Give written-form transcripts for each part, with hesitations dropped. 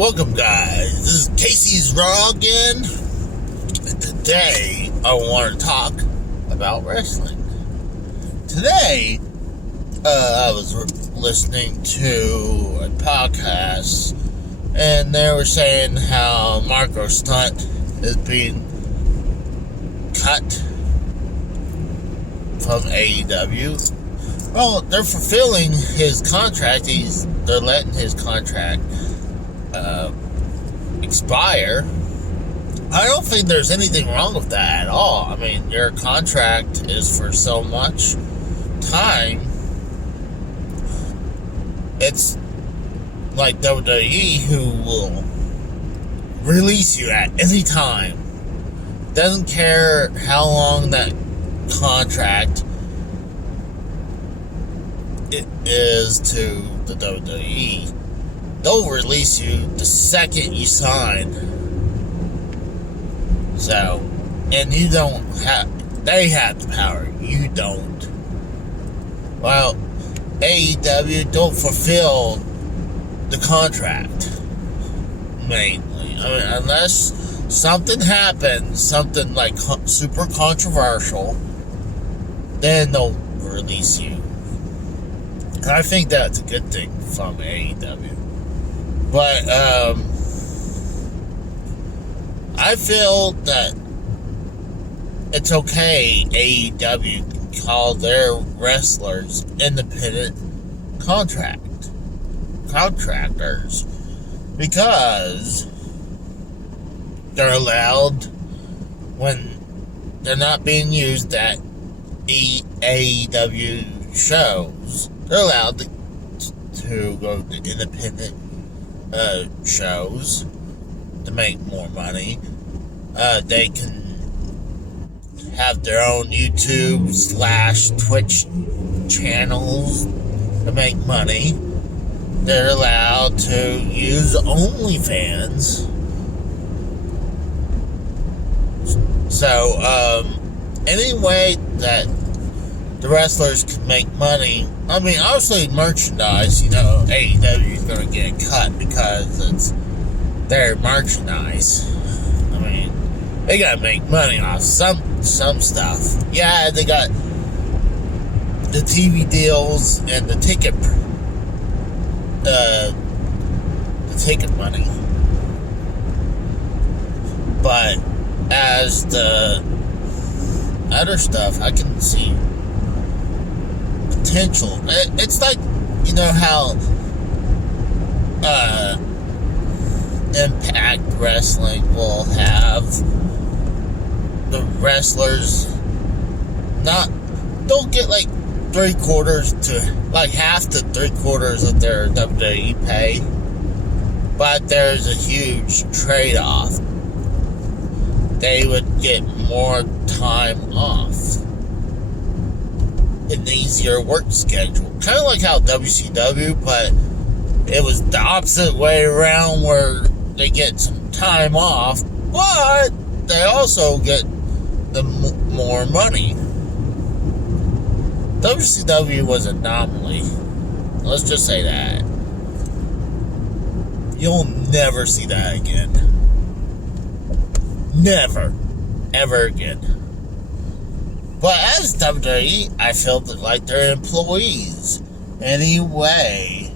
Welcome, guys. This is Casey's Raw again. And today, I want to talk about wrestling. Today, I was listening to a podcast, and they were saying how Marco Stunt is being cut from AEW. Well, they're fulfilling his contract. They're letting his contract expire. I don't think there's anything wrong with that at all. I mean, your contract is for so much time. It's like WWE, who will release you at any time. Doesn't care how long that contract it is to the WWE. They'll release you the second you sign. So, and you don't have, they have the power, you don't. Well, AEW don't fulfill the contract, mainly. I mean, unless something happens, something like super controversial, then they'll release you. And I think that's a good thing from AEW. But, I feel that it's okay AEW can call their wrestlers independent contractors, because they're allowed, when they're not being used at AEW shows, they're allowed to go to independent shows to make more money. They can have their own YouTube/Twitch channels to make money. They're allowed to use OnlyFans. So, any way that the wrestlers can make money. I mean, obviously merchandise, AEW is going to get cut because it's their merchandise. I mean, they got to make money off some stuff. Yeah, they got the TV deals and the ticket money. But as the other stuff, I can see potential. It's like, how Impact Wrestling will have the wrestlers don't get like 3/4 to like half to 3/4 of their WWE pay, but there's a huge trade-off. They would get more time off, an easier work schedule. Kind of like how WCW, but it was the opposite way around, where they get some time off, but they also get the more money. WCW was an anomaly. Let's just say that. You'll never see that again. Never. Ever again. But as WWE, I feel that like they're employees. Anyway,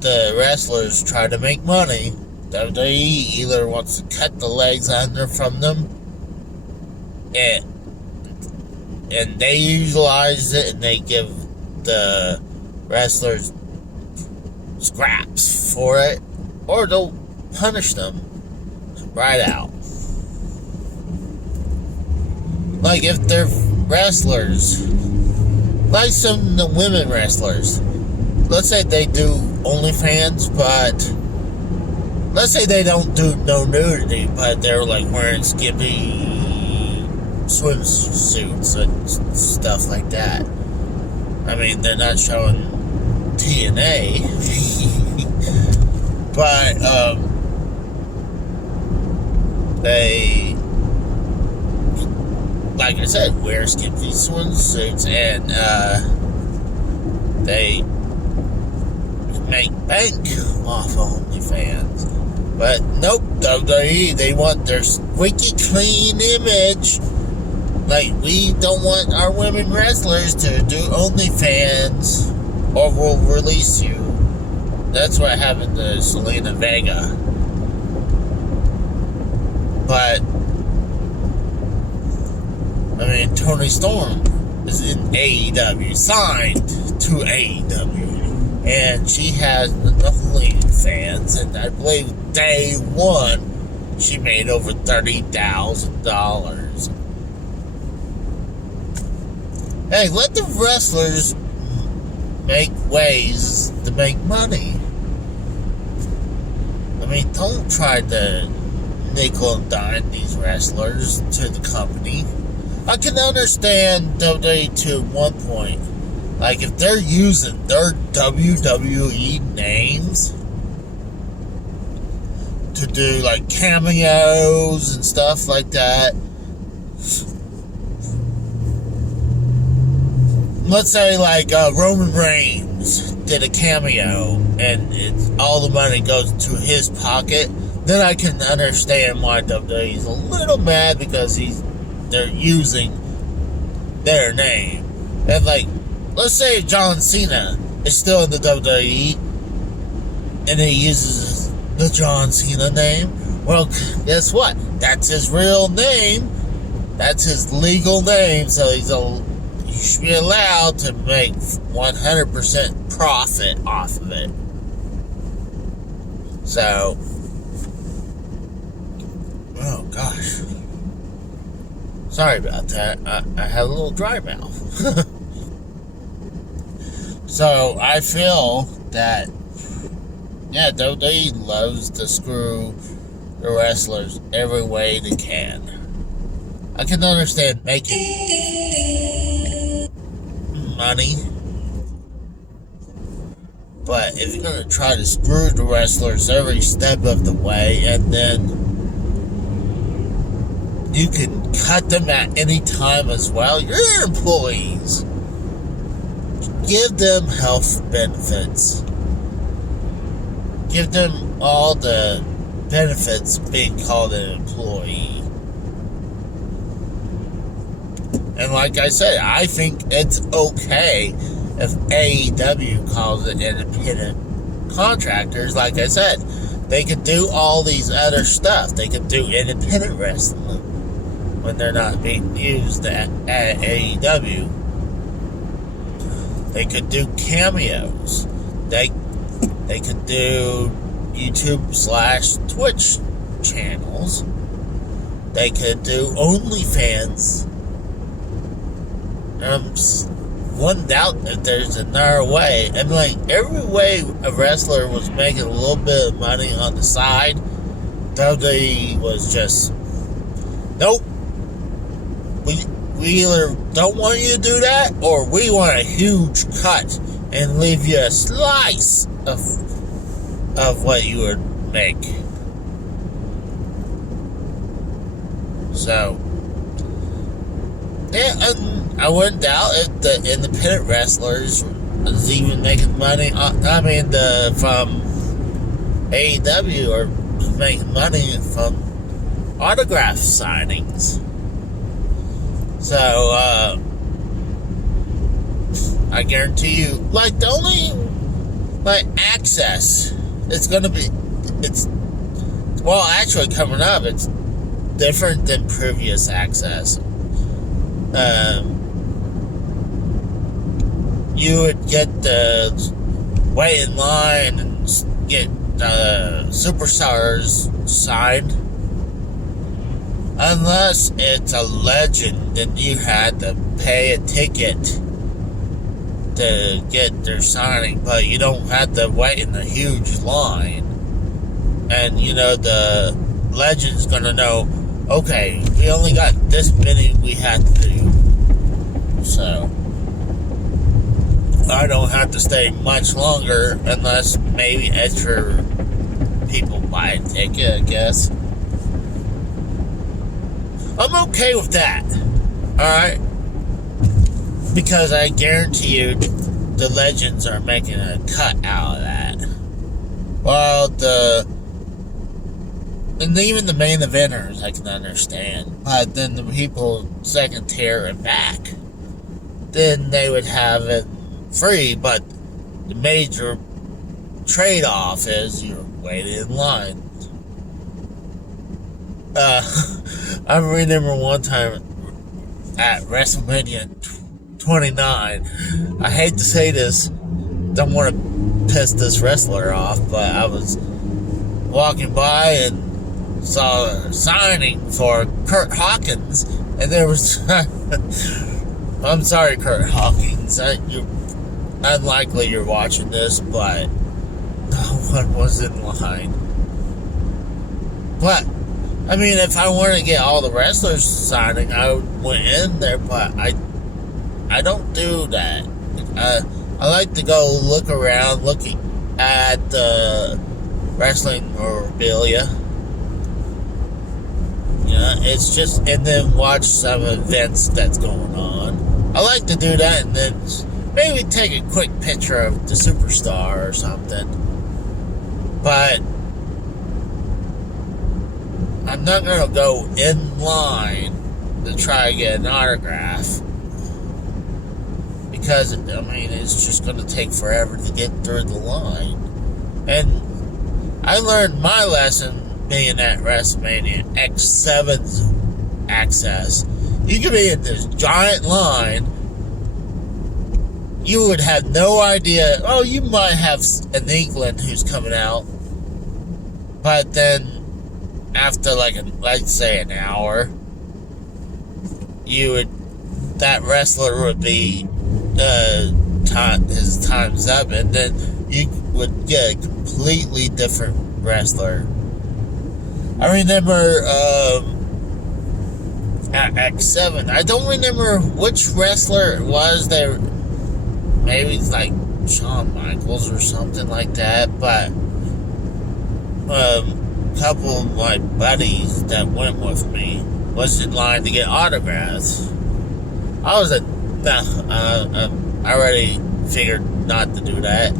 the wrestlers try to make money. WWE either wants to cut the legs under from them, and they utilize it, and they give the wrestlers scraps for it, or they'll punish them right out. Like if they're wrestlers, like some of the women wrestlers, let's say they do OnlyFans, but let's say they don't do no nudity, but they're like wearing skimpy swimsuits and stuff like that. I mean, they're not showing TNA, but they, like I said, wear skimpy swimsuits, and they make bank them off OnlyFans. But nope, WWE, they want their squeaky clean image. Like, we don't want our women wrestlers to do OnlyFans or we'll release you. That's what happened to Selena Vega. But, I mean, Toni Storm is in AEW, signed to AEW. And she has enough OnlyFans, and I believe day one, she made over $30,000. Hey, let the wrestlers make ways to make money. I mean, don't try to nickel and dime these wrestlers to the company. I can understand WWE to one point. Like, if they're using their WWE names to do, like, cameos and stuff like that. Let's say, like, Roman Reigns did a cameo and all the money goes to his pocket, then I can understand why WWE is a little mad because they're using their name. And, like, let's say John Cena is still in the WWE and he uses the John Cena name. Well, guess what? That's his real name. That's his legal name, so he should be allowed to make 100% profit off of it. So, oh gosh. Sorry about that. I had a little dry mouth. So, I feel that, yeah, WWE loves to screw the wrestlers every way they can. I can understand making money, but if you're going to try to screw the wrestlers every step of the way, and then you can cut them at any time as well, your employees, give them health benefits. Give them all the benefits of being called an employee. And like I said, I think it's okay if AEW calls it independent contractors. Like I said, they could do all these other stuff. They could do independent wrestling when they're not being used at AEW. They could do cameos. They could do YouTube/Twitch channels. They could do OnlyFans. One doubt if there's another way. I mean, like, every way a wrestler was making a little bit of money on the side, WWE was just, nope. We either don't want you to do that, or we want a huge cut and leave you a slice of what you would make. So, yeah, I wouldn't doubt if the independent wrestlers is even making money. From AEW are making money from autograph signings. So, I guarantee you, like, the only, like, access, actually coming up, it's different than previous access. You would get the wait in line and get superstars signed. Unless it's a legend, then you had to pay a ticket to get their signing, but you don't have to wait in a huge line. And, the legend's gonna know, okay, we only got this many we had to do. So, I don't have to stay much longer unless maybe extra people buy a ticket, I guess. I'm okay with that. Alright? Because I guarantee you the legends are making a cut out of that. While and even the main eventers I can understand. But then the people second tier and back, then they would have it free. But the major trade-off is you're waiting in line. I remember one time at WrestleMania 29, I hate to say this, don't want to piss this wrestler off, but I was walking by and saw a signing for Kurt Hawkins, and there was I'm sorry, Kurt Hawkins, unlikely you're watching this, but no one was in line. But I mean, if I wanted to get all the wrestlers signing, I went in there, but I don't do that. I like to go look around, looking at the wrestling memorabilia. It's just, and then watch some events that's going on. I like to do that, and then maybe take a quick picture of the superstar or something. But I'm not going to go in line to try to get an autograph. Because, I mean, it's just going to take forever to get through the line. And I learned my lesson being at WrestleMania X7's access. You could be in this giant line. You would have no idea. Oh, you might have an inkling who's coming out. But then, after let's say an hour, that wrestler would be, his time's up, and then you would get a completely different wrestler. I remember, at X7, I don't remember which wrestler it was. Maybe it's like Shawn Michaels or something like that, but, a couple of my buddies that went with me was in line to get autographs. I already figured not to do that.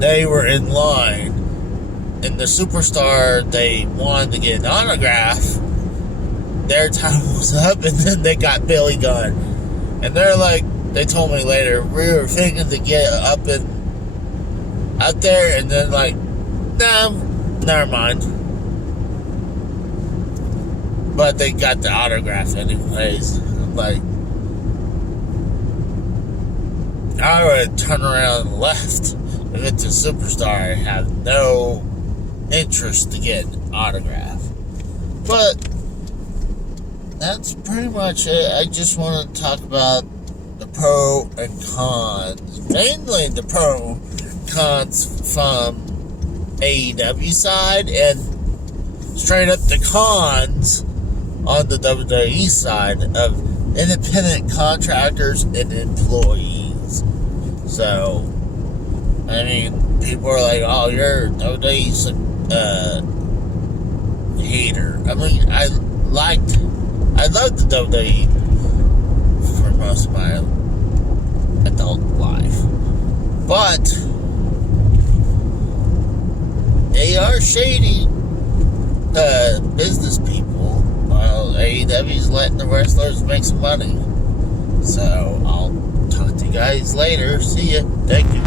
They were in line, and the superstar they wanted to get an autograph, their time was up, and then they got Billy Gunn. And they told me later, we were thinking to get up there, and then no, never mind. But they got the autograph anyways. I would turn around and left. If it's a superstar, I have no interest to get an autograph. But that's pretty much it. I just want to talk about the pro and cons. Mainly the pro and cons from AEW side, and straight up the cons on the WWE side of independent contractors and employees. So, I mean, people are like, oh, you're WWE's a hater. I mean, I loved the WWE for most of my adult life. But they are shady business people. While AEW's letting the wrestlers make some money. So, I'll talk to you guys later. See ya. Thank you.